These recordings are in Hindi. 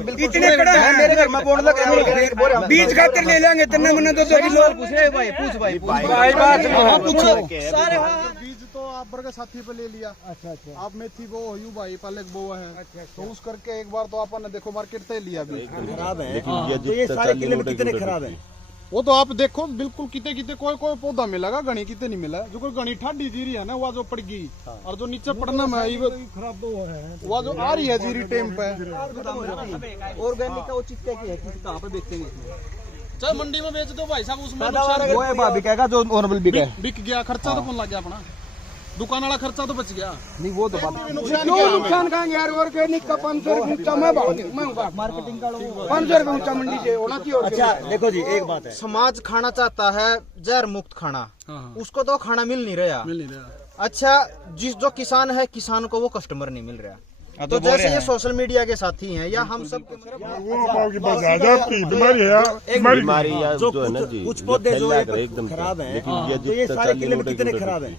तो बिल्कुल इतने मेरे घर में बोल लगा बीज खातिर ले लेंगे इतने महीने तो भाई पूछ भाई पूछो सारे बीज तो आप बरगद साथी पे ले लिया। अच्छा आप मेथी बो यू भाई पालक बो है। तो उस करके एक बार तो आपने देखो मार्केट से लिया भी खराब है। तो ये सारे किले में कितने खराब है? वो तो आप देखो बिल्कुल कितने कितने कोई पौधा मिलेगा गणी कितने नहीं मिला। जो कोई गणी ठाडी जीरी है ना वो जो पड़ गई और जो नीचे पड़ना में खराब वो जो आ रही है जीरी टेम पे ऑर्गेनिक का उचित क्या है कहाँ पे बेचेंगे? चल मंडी में बेच दो भाई साहब उसमें वो है भाभी कहेगा जो नॉर्मल बिक गया खर्चा तो कौन लग गया अपना दुकान वाला खर्चा तो बच गया। नहीं वो तो बात नुकसान खाएंगे यार ऑर्गेनिक का 500 रुपये ऊंचा मैं मार्केटिंग का 500 रुपये ऊंचा मंडी से होना चाहिए। अच्छा देखो जी एक बात है, समाज खाना चाहता है जहर मुक्त खाना, उसको तो खाना मिल नहीं रहा। अच्छा जो किसान है किसान को वो कस्टमर नहीं मिल रहा। तो जैसे ये सोशल मीडिया के साथी हैं या हम सब बीमारी जो है ना जी, कुछ पौधे जो एकदम खराब है। तो ये सारे किले में कितने खराब है?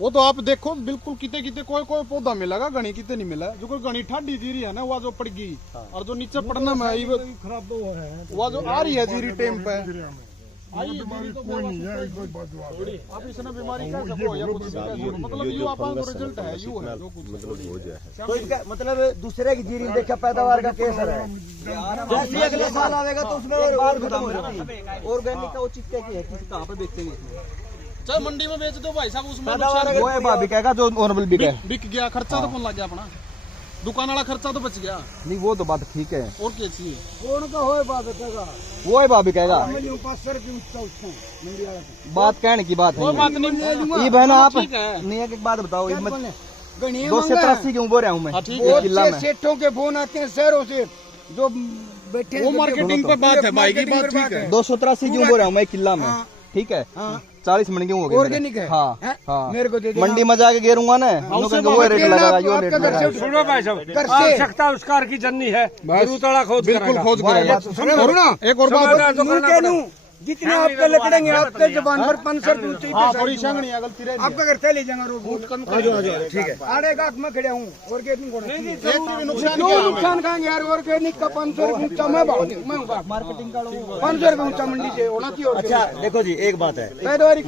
वो तो आप देखो बिल्कुल कितने कितने कोई पौधा मिलेगा गणी कितने नहीं मिला। जो कोई गणी ठाडी जीरी है ना वो जो पड़ गई और जो नीचे पड़ना में खराब वो जो आ रही है जीरी टेम पे आप इसने बीमारी का मतलब यू आप रिजल्ट है यू है तो इसका मतलब दूसरे की जीरी देखा पैदावार का केसर है। जैसे अगले साल आएगा तो उसमें और खत्म हो जाएगा। ऑर्गेनिक का उचित क्या है कहाँ पे बेचेंगे? चल मंडी में बेच दो भाई साहब उसमें वो है भाभी कहेगा जो नॉर्मल बिक गया खर्चा तो कौन लग गया अपना दुकान वाला खर्चा तो बच गया। नहीं वो तो बात ठीक है और क्या चाहिए कौन का हो वो है भाभी कहेगा बात कहने की बात है ये बहना आप नहीं एक बात बताओ 283 क्यों बोल रहा हूँ मैं किला में सेठों के फोन आते हैं शहरों से जो बैठे वो मार्केटिंग पे बात है भाई की बात ठीक है 283 क्यों बोल रहा हूँ मैं किला में ठीक है 40 मन क्यों हो गए ऑर्गेनिक है हाँ हाँ मेरे को दे दे मंडी में जाके गेरूंगा ना वो रेट लगेगा यो रेट लगेगा। सुनो भाई साहब आवश्यकता उसकार की जननी है तड़ा खोद बिल्कुल खोज करेगा। सुनो ना एक और बात जितने आपके लकड़ेंगे आपके जबान पर 500 रुपये थोड़ी संगनी गलती रही आपका घर चले जाएगा ठीक है आड़ेगा मैं खड़े हूँ ऑर्गेनिक नुकसान खाएंगे यार ऑर्गेनिक का 500 रुपये ऊंचा मैं मार्केटिंग का 500 रुपये ऊंचा मंडी से होना चाहिए। अच्छा देखो जी एक बात है,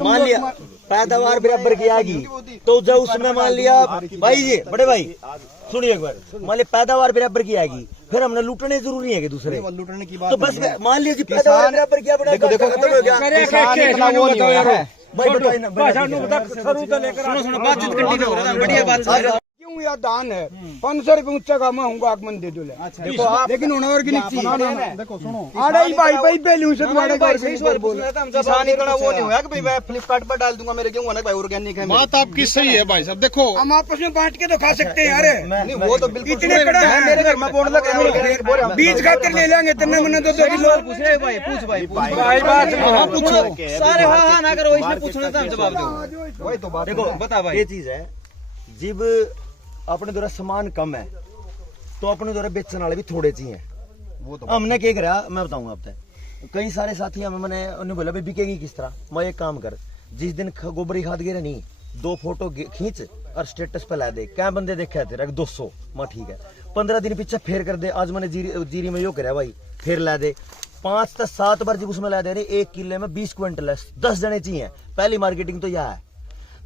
मान लिया पैदावार बराबर की आएगी तो जब उसमें मान लिया भाई जी बड़े भाई सुनिए एक बार, मान लिया पैदावार बराबर की आएगी फिर हमने लूटने जरूरी है कि दूसरे लूटने की बात तो बस मान लीजिए पैदावार बराबर क्या बड़ा खत्म हो गया। बढ़िया बात क्यों या दान है 500 रुपये ऊंचा का मैं हूँ आगमन दे दो देखो आप लेकिन ऑर्गेनिक चाहिए देखो सुनो अरे भाई पहले से किसान इतना वो नहीं हुआ कि भाई मैं फ्लिपकार्ट पर डाल दूंगा मेरे क्यों ना भाई ऑर्गेनिक है। बात आपकी सही है भाई साहब। देखो हम आपस में बांट के तो खा सकते हैं यार नहीं वो तो बिल्कुल इतने मेरे घर में बोल लगा बीज खातिर ले लेंगे इतने महीने तो भाई पूछ पूछो सारे हाँ ना करो इसमें पूछने का जवाब दो वही तो बात देखो बता भाई ये चीज है जब अपने द्वारा सामान कम है तो अपने द्वारा बेचने वाले भी थोड़े चाहिए। वो तो हमने क्या करा मैं बताऊंगा आपको कई सारे साथी हमें मैंने उन्हें बोला भाई बिकेगी किस तरह। मैं एक काम कर जिस दिन गोबरी खाद गिरे नहीं 2 फोटो खींच और स्टेटस पे ला दे क्या बंदे देखे तेरे 200 मैं ठीक है 15 दिन पीछे फेर कर दे। आज मैंने जीरी में यो करा भाई फिर ला दे 5 से 7 बार जब उसमें ला दे रहे 1 किले में 20 क्विंटल 10 जने चाहिए। पहली मार्केटिंग तो यह है।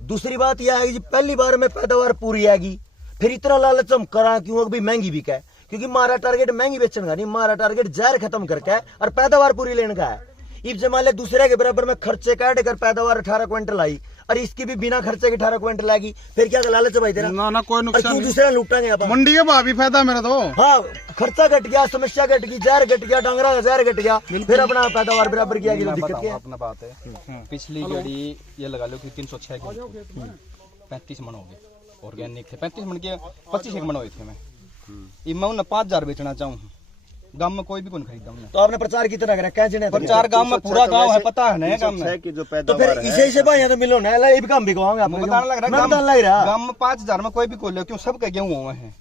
दूसरी बात यह है कि पहली बार में पैदावार पूरी आएगी फिर इतना लालच हम करा क्यों भी महंगी बिका है क्योंकि हमारा टारगेट महंगी बेचने का नहीं हमारा टारगेट जहर खत्म करके है और पैदावार पूरी लेने का है। इस जमाले दूसरे के बराबर में खर्चे काट कर पैदावार 18 क्विंटल आई और इसकी भी बिना खर्चे के 18 क्विंटल आएगी फिर क्या लालच है भाई तेरा ना कोई नुकसान दूसरा लूटांगे आप मंडी का भाव भी फायदा मेरा तो हाँ खर्चा घट गया समस्या घट गई जहर घट गया डांगरा का जहर घट गया फिर अपना पैदावार बराबर किया दिक्कत क्या अपना बात है। पिछली गाड़ी ये लगा लो कि 306 की 35 मन हो गए ऑर्गेनिक थे 35 मन के 25 मन हुए थे मैं उन्हें 5000 बेचना चाहूँ गांव में कोई भी कौन खरीदा हमने तो आपने प्रचार कितना करा क्या जने प्रचार गांव में पूरा गांव है पता है ना गांव में तो फिर इसे भाई तो मिलो ना ये भी काम भी कहूंगा आपको बताने लग रहा है गांव में 5000 में कोई भी खोल क्यों सब के गेहूं हुए हैं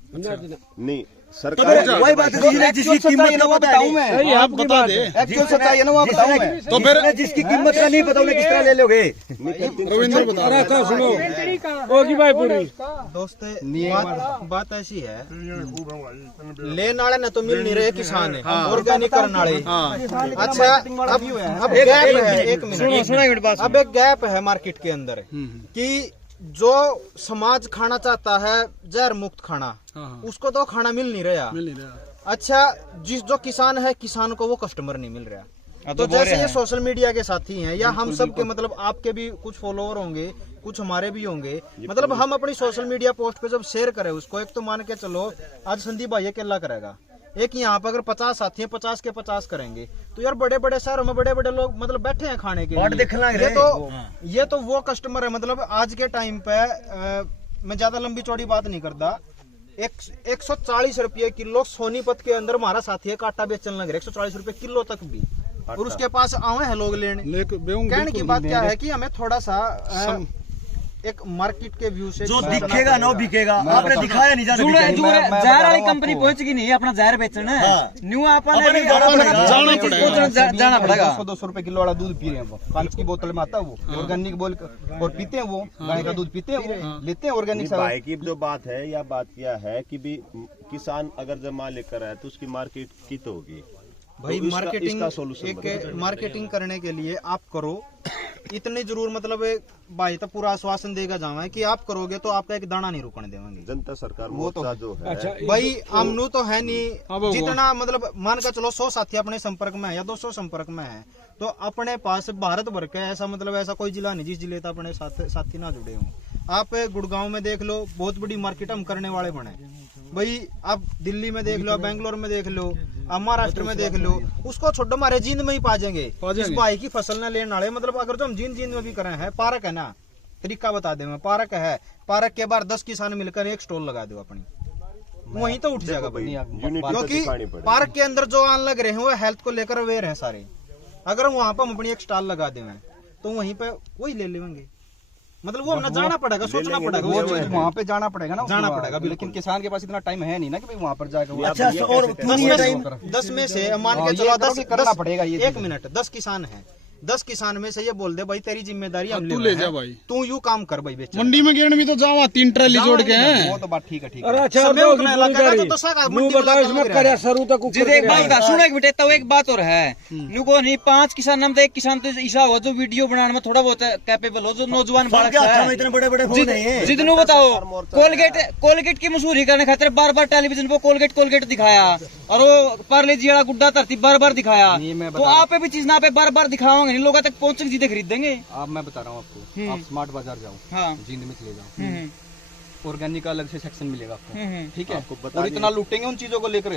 नहीं सरकार वही बात है जिसकी कीमत ना बताऊं मैं, सही है आपकी बात है। एक्चुअल सच्चाई है ना वो बताऊं मैं। तो फिर जिसकी कीमत का नहीं पता उन्हें किस तरह ले लोगे? रविंद्र बता अरे तो सुनो होगी भाई पूरी दोस्त बात ऐसी है, लेने वाले न तो मिल नहीं रहे किसान है, ऑर्गेनिक करने वाले। अच्छा अब गैप है, एक मिनट, अब एक गैप है मार्केट के अंदर कि जो समाज खाना चाहता है जहर मुक्त खाना, उसको तो खाना मिल नहीं रहा। अच्छा जो किसान है, किसान को वो कस्टमर नहीं मिल रहा। तो जैसे ये सोशल मीडिया के साथी हैं या हम सब के, मतलब आपके भी कुछ फॉलोअर होंगे, कुछ हमारे भी होंगे, मतलब हम अपनी सोशल मीडिया पोस्ट पे जब शेयर करें उसको, एक तो मान के चलो आज संदीप भाई अकेला करेगा, एक यहाँ पर अगर 50 साथी हैं 50 के 50 करेंगे, तो यार बड़े बड़े शहरों में बड़े बड़े लोग मतलब बैठे हैं खाने के लिए। ये तो वो कस्टमर है, मतलब आज के टाइम पे मैं ज्यादा लंबी चौड़ी बात नहीं करता, 140 रुपये किलो सोनीपत के अंदर हमारा साथी है काटा बेचने लग रहा है, 140 रुपये किलो तक भी, और उसके पास आए हैं लोग लेने। कहने की बात क्या है कि हमें थोड़ा सा एक मार्केट के व्यू से जो दिखेगा ना बिकेगा। आपने दिखाया नहीं जहर वाली कंपनी पहुंचगी नहीं अपना जहर बेचना है, न्यू जाना पड़ेगा। 200 रुपए किलो वाला दूध पी रहे हैं वो, कांच की बोतल में आता है वो, ऑर्गेनिक बोल और पीते हैं वो, गाय का दूध पीते हैं वो, लेते हैं ऑर्गेनिक। भाई की जो बात है या बात क्या है कि भी किसान अगर जब माल लेकर आए तो उसकी मार्केट की तो होगी भाई। तो मार्केटिंग इसका सोल्यूशन एक मार्केटिंग करने के लिए आप करो, इतनी जरूर मतलब भाई तो पूरा आश्वासन देगा जावा कि आप करोगे तो आपका एक दाना नहीं रुकने देंगे। जनता सरकार मोर्चा जो है अच्छा भाई आमनू तो है नहीं, जितना मतलब मान कर चलो 100 साथी अपने संपर्क में है या 200 संपर्क में है, तो अपने पास भारत भर के ऐसा मतलब ऐसा कोई जिला नहीं जिस जिले तक अपने साथी ना जुड़े हों। आप गुड़गांव में देख लो, बहुत बड़ी मार्केट हम करने वाले बने भाई। आप दिल्ली में देख लो, बेंगलोर में देख लो, आप महाराष्ट्र में देख लो, उसको छोड़ो हमारे जींद में ही पा जाएंगे। इस भाई की फसल न लेने वाले, मतलब अगर जो हम जींद में भी करें है, पार्क है ना, तरीका बता दे, पार्क है, पार्क के बाद 10 किसान मिलकर एक स्टॉल लगा दो अपनी, वहीं तो उठ जाएगा भाई। क्योंकि पार्क के अंदर जो आन लग रहे हैं वो हेल्थ को लेकर अवेयर है सारे, अगर वहां पर हम अपनी एक स्टॉल लगा दें तो वहीं पे वही ले लेंगे। मतलब वो अपना जाना पड़ेगा, सोचना पड़ेगा, वो चीज वहाँ पे जाना पड़ेगा ना, जाना पड़ेगा। लेकिन किसान के पास इतना टाइम है नहीं ना कि भाई वहाँ पर जाएगा। अच्छा, और 10 में से मान के चलो 10 करना पड़ेगा। ये 1 मिनट, 10 किसान है, 10 किसान में से ये बोल दे भाई तेरी जिम्मेदारी हम ले जा भाई, तू यू काम कर भाई, बेच मंडी में गिरने भी तो जावा 3 ट्राली जोड़ के हैं। वो तो बात ठीक है, ठीक अरे है। अच्छा सुनो एक मिनट, तो एक बात और है, नुको नहीं 5 किसान नाम, एक किसान तो ऐसा हो जो वीडियो बनाने में थोड़ा बहुत कैपेबल हो, जो नौजवान बालक है, इतने बड़े बड़े फोन नहीं है। जितनों बताओ कोलगेट की मशहूरी करने खातिर बार टेलीविजन पे कोलगेट दिखाया, और वो पार्ले जी वाला गुड्डा धरती बार दिखाया, तो आप भी चीज ना पे बार दिखाओगे नहीं, लोगों तक पहुंच चीजें खरीदेंगे। अब मैं बता रहा हूँ आपको, आप स्मार्ट बाजार जाओ, हाँ जींद में चले जाओ, ऑर्गेनिक का अलग से सेक्शन मिलेगा आपको, ठीक है। और इतना लूटेंगे उन चीजों को लेकर,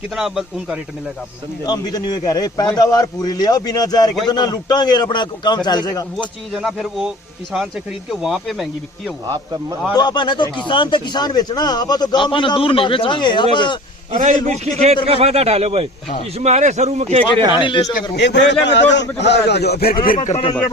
कितना उनका रेट मिलेगा आपको। हम भी तो नहीं कह रहे, पैदावार पूरी ले आओ, बिना जार के तो ना लुटाएंगे, अपना काम चल जाएगा। वो चीज है ना, फिर वो किसान से खरीद के वहाँ पे महंगी बिकती है वो। आपका तो अपन है तो किसान तक किसान बेचना, आप तो गाँव में दूर नहीं बेचना। अरे इसकी खेत का फायदा ढालो भाई, इसमें हमारे शुरू में क्या फिर करते